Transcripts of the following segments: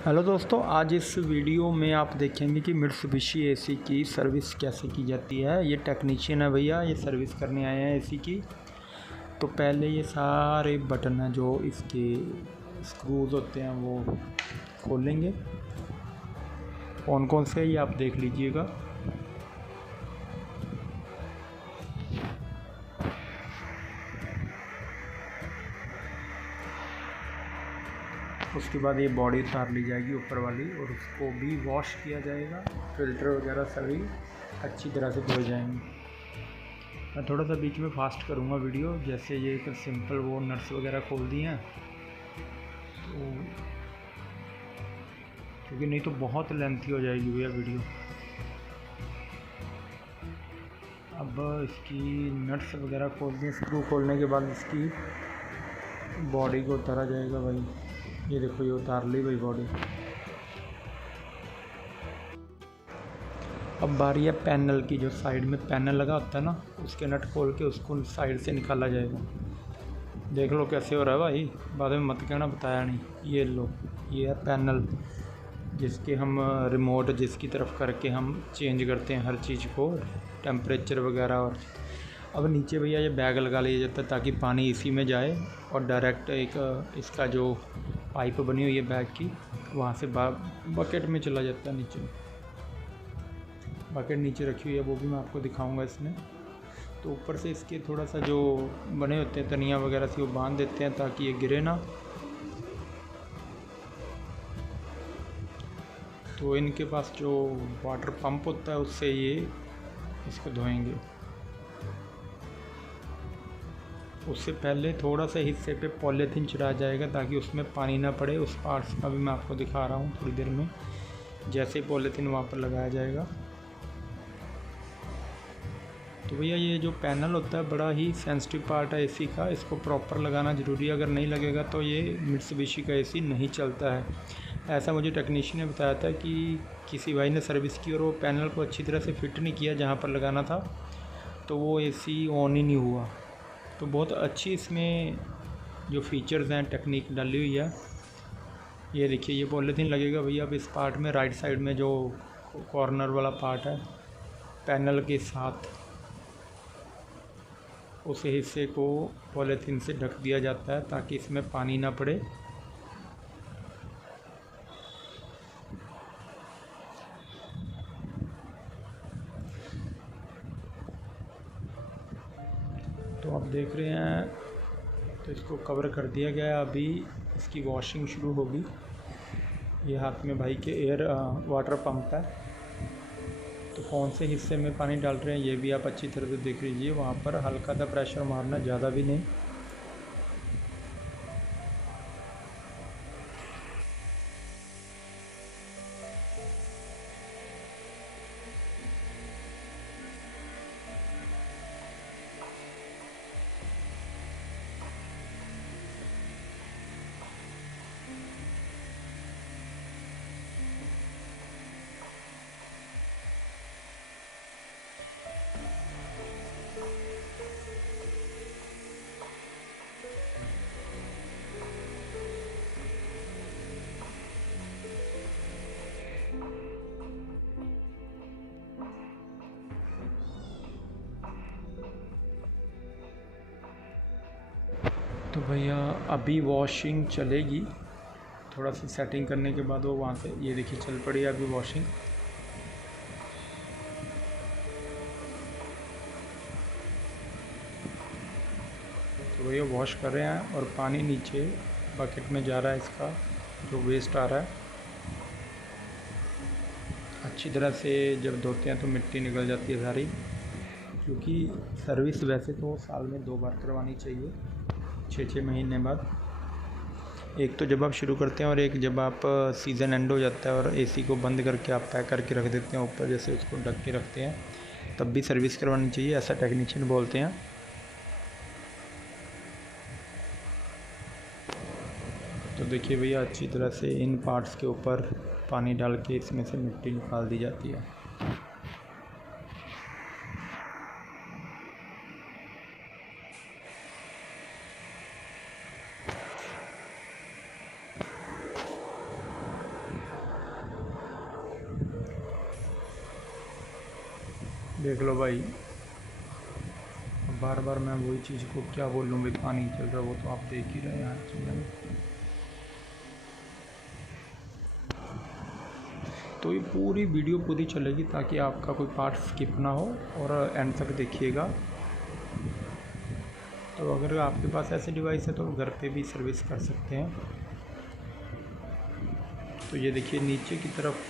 Hello दोस्तों, आज इस वीडियो में आप देखेंगे कि मित्सुबिशी एसी की सर्विस कैसे की जाती है। ये टेक्नीशियन है भैया, ये सर्विस करने आए हैं एसी की। तो पहले ये सारे बटन हैं जो इसके स्क्रूज होते हैं वो खोलेंगे। कौन कौन से ये आप देख लीजिएगा। उसके बाद ये बॉडी उतार ली जाएगी ऊपर वाली और उसको भी वॉश किया जाएगा। फिल्टर वगैरह सभी अच्छी तरह से धोए जाएंगे। मैं थोड़ा सा बीच में फास्ट करूँगा वीडियो, जैसे ये एक सिंपल वो नट्स वगैरह खोल दिए हैं तो, क्योंकि नहीं तो बहुत लेंथी हो जाएगी भैया वीडियो। अब इसकी नट्स वगैरह खोल दिए। स्क्रू खोलने के बाद इसकी बॉडी को उतारा जाएगा भाई। ये देखो, ये उतार ली भाई बॉडी। अब बारी है पैनल की। जो साइड में पैनल लगा होता है ना, उसके नट खोल के उसको साइड से निकाला जाएगा। देख लो कैसे हो रहा है भाई, बाद में मत कहना बताया नहीं। ये लो, ये है पैनल जिसके हम रिमोट जिसकी तरफ करके हम चेंज करते हैं हर चीज़ को, टेम्परेचर वगैरह। और अब नीचे भैया ये बैग लगा लिया जाता है ताकि पानी इसी में जाए और डायरेक्ट एक इसका जो पाइप बनी हुई है बैग की, वहाँ से बकेट में चला जाता है नीचे। बकेट नीचे रखी हुई है, वो भी मैं आपको दिखाऊंगा इसमें। तो ऊपर से इसके थोड़ा सा जो बने होते हैं तनिया वगैरह से, वो बांध देते हैं ताकि ये गिरे ना। तो इनके पास जो वाटर पंप होता है उससे ये इसको धोएंगे। उससे पहले थोड़ा सा हिस्से पे पॉलीथीन चढ़ाया जाएगा ताकि उसमें पानी ना पड़े। उस पार्ट्स का भी मैं आपको दिखा रहा हूँ थोड़ी देर में। जैसे पॉलीथीन वहाँ पर लगाया जाएगा तो भैया ये जो पैनल होता है बड़ा ही सेंसिटिव पार्ट है एसी का। इसको प्रॉपर लगाना ज़रूरी है, अगर नहीं लगेगा तो ये मित्सुबिशी का एसी नहीं चलता है। ऐसा मुझे टेक्नीशियन ने बताया था कि किसी भाई ने सर्विस की और वो पैनल को अच्छी तरह से फिट नहीं किया जहाँ पर लगाना था, तो वो एसी ऑन ही नहीं हुआ। तो बहुत अच्छी इसमें जो फीचर्स हैं, टेक्निक डाली हुई है। ये देखिए, ये पॉलीथीन लगेगा भैया अब इस पार्ट में, राइट साइड में जो कॉर्नर वाला पार्ट है पैनल के साथ, उस हिस्से को पॉलीथीन से ढक दिया जाता है ताकि इसमें पानी ना पड़े। तो आप देख रहे हैं, तो इसको कवर कर दिया गया। अभी इसकी वॉशिंग शुरू होगी। ये हाथ में भाई के एयर वाटर पंप है। तो कौन से हिस्से में पानी डाल रहे हैं ये भी आप अच्छी तरह से देख लीजिए। वहाँ पर हल्का सा प्रेशर मारना, ज़्यादा भी नहीं। तो भैया अभी वॉशिंग चलेगी। थोड़ा सा सेटिंग करने के बाद वो वहाँ से, ये देखिए, चल पड़ी है अभी वॉशिंग। तो भैया वॉश कर रहे हैं और पानी नीचे बकेट में जा रहा है। इसका जो वेस्ट आ रहा है, अच्छी तरह से जब धोते हैं तो मिट्टी निकल जाती है सारी। क्योंकि सर्विस वैसे तो साल में 2 बार करवानी चाहिए, 6-6 महीने बाद। एक तो जब आप शुरू करते हैं और एक जब आप सीज़न एंड हो जाता है और एसी को बंद करके आप पैक करके रख देते हैं ऊपर, जैसे उसको ढक के रखते हैं, तब भी सर्विस करवानी चाहिए, ऐसा टेक्नीशियन बोलते हैं। तो देखिए भैया, अच्छी तरह से इन पार्ट्स के ऊपर पानी डाल के इसमें से मिट्टी निकाल दी जाती है। देख लो भाई, बार बार मैं वही चीज़ को क्या बोल लूँ भाई, पानी चल रहा है वो तो आप देख ही रहे हैं चल। तो ये पूरी वीडियो पूरी चलेगी ताकि आपका कोई पार्ट स्किप ना हो और एंड तक देखिएगा। तो अगर आपके पास ऐसे डिवाइस है तो घर पे भी सर्विस कर सकते हैं। तो ये देखिए नीचे की तरफ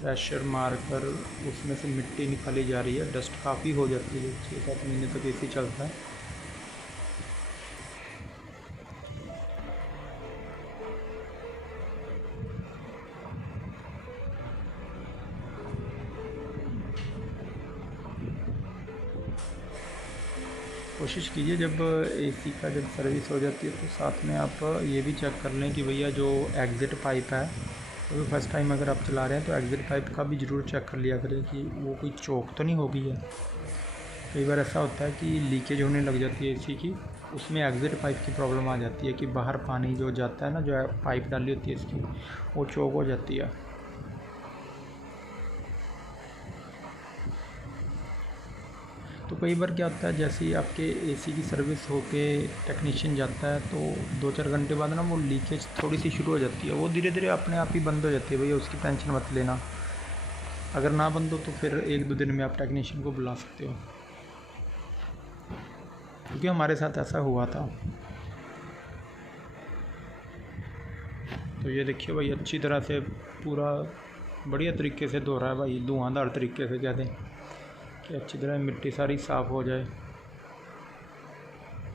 प्रेशर मारकर उसमें से मिट्टी निकाली जा रही है, डस्ट काफ़ी हो जाती है, 6-7 महीने तक एसी चलता है। कोशिश कीजिए जब एसी का जब सर्विस हो जाती है तो साथ में आप ये भी चेक कर लें कि भैया जो एग्ज़िट पाइप है, तो फर्स्ट टाइम अगर आप चला रहे हैं तो एग्ज़िट पाइप का भी ज़रूर चेक कर लिया करें कि वो कोई चोक तो नहीं हो गई है। कई बार ऐसा होता है कि लीकेज होने लग जाती है एसी की, उसमें एग्ज़िट पाइप की प्रॉब्लम आ जाती है कि बाहर पानी जो जाता है ना, जो पाइप डाली होती है इसकी, वो चोक हो जाती है। तो कई बार क्या होता है, जैसे ही आपके एसी की सर्विस होके टेक्नीशियन जाता है तो 2-4 घंटे बाद ना वो लीकेज थोड़ी सी शुरू हो जाती है, वो धीरे धीरे अपने आप ही बंद हो जाती है। भैया उसकी टेंशन मत लेना, अगर ना बंद हो तो फिर 1-2 दिन में आप टेक्नीशियन को बुला सकते हो, क्योंकि हमारे साथ ऐसा हुआ था। तो ये देखिए भाई अच्छी तरह से पूरा बढ़िया तरीके से धो रहा है भाई, धुआंधार तरीके से कह दें कि अच्छी तरह मिट्टी सारी साफ़ हो जाए।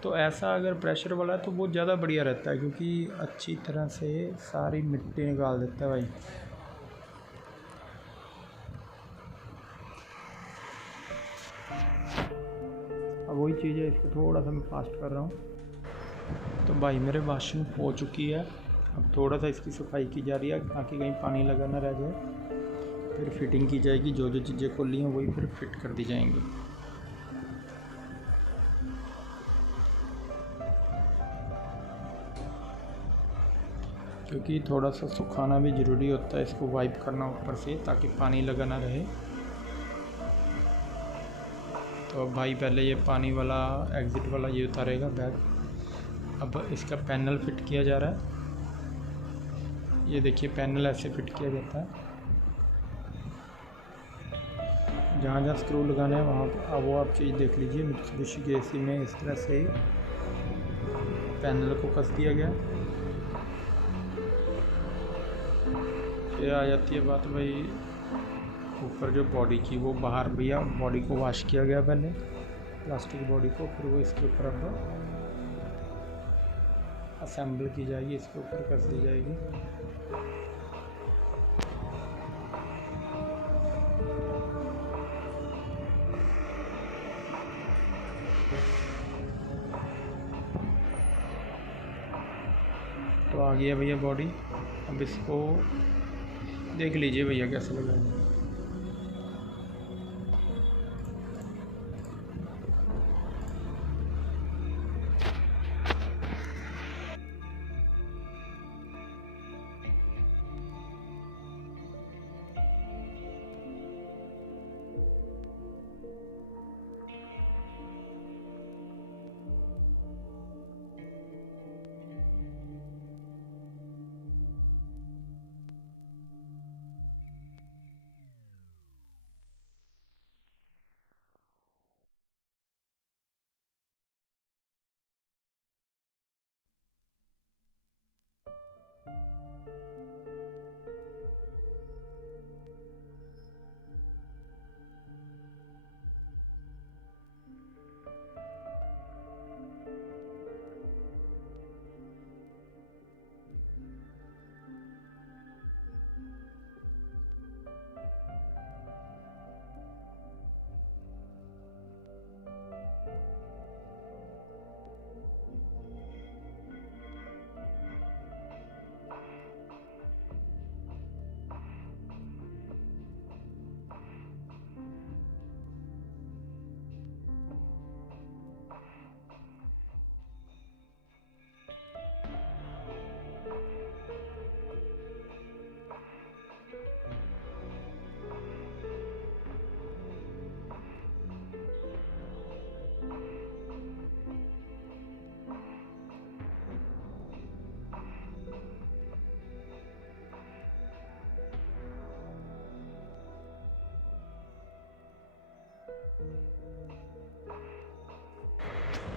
तो ऐसा अगर प्रेशर वाला है तो बहुत ज़्यादा बढ़िया रहता है, क्योंकि अच्छी तरह से सारी मिट्टी निकाल देता है भाई। अब वही चीज़ है, इसको थोड़ा सा मैं फास्ट कर रहा हूँ। तो भाई मेरे वॉशिंग हो चुकी है, अब थोड़ा सा इसकी सफाई की जा रही है ताकि कहीं पानी लगा ना रह जाए, फिर फिटिंग की जाएगी। जो जो चीज़ें खोली हैं वही फिर फिट कर दी जाएंगी। क्योंकि थोड़ा सा सुखाना भी ज़रूरी होता है, इसको वाइप करना ऊपर से ताकि पानी लगा ना रहे। तो अब भाई पहले ये पानी वाला एग्ज़िट वाला ये उतारेगा बैग। अब इसका पैनल फिट किया जा रहा है। ये देखिए पैनल ऐसे फिट किया जाता है, जहाँ जहाँ स्क्रू लगाना है वहाँ अब वो आप चीज़ देख लीजिए। मित्सुबिशी के एसी में इस तरह से पैनल को कस दिया गया। फिर आ जाती है बात भाई ऊपर जो बॉडी की, वो बाहर भैया बॉडी को वॉश किया गया पहले, प्लास्टिक बॉडी को, फिर वो इसके ऊपर अब असेंबल की जाएगी, इसके ऊपर कस दी जाएगी। तो आ गया भैया बॉडी। अब इसको देख लीजिए भैया कैसे लगाएंगे।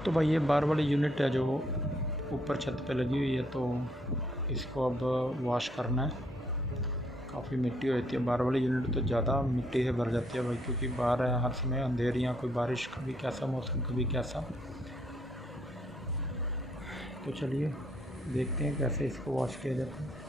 तो भाई ये बार वाली यूनिट है जो ऊपर छत पे लगी हुई है, तो इसको अब वॉश करना है। काफ़ी मिट्टी हो जाती है बार वाली यूनिट, तो ज़्यादा मिट्टी से भर जाती है भाई, क्योंकि बाहर है हर समय अंधेरियाँ, कोई बारिश, कभी कैसा मौसम कभी कैसा। तो चलिए देखते हैं कैसे इसको वॉश किया जाता है।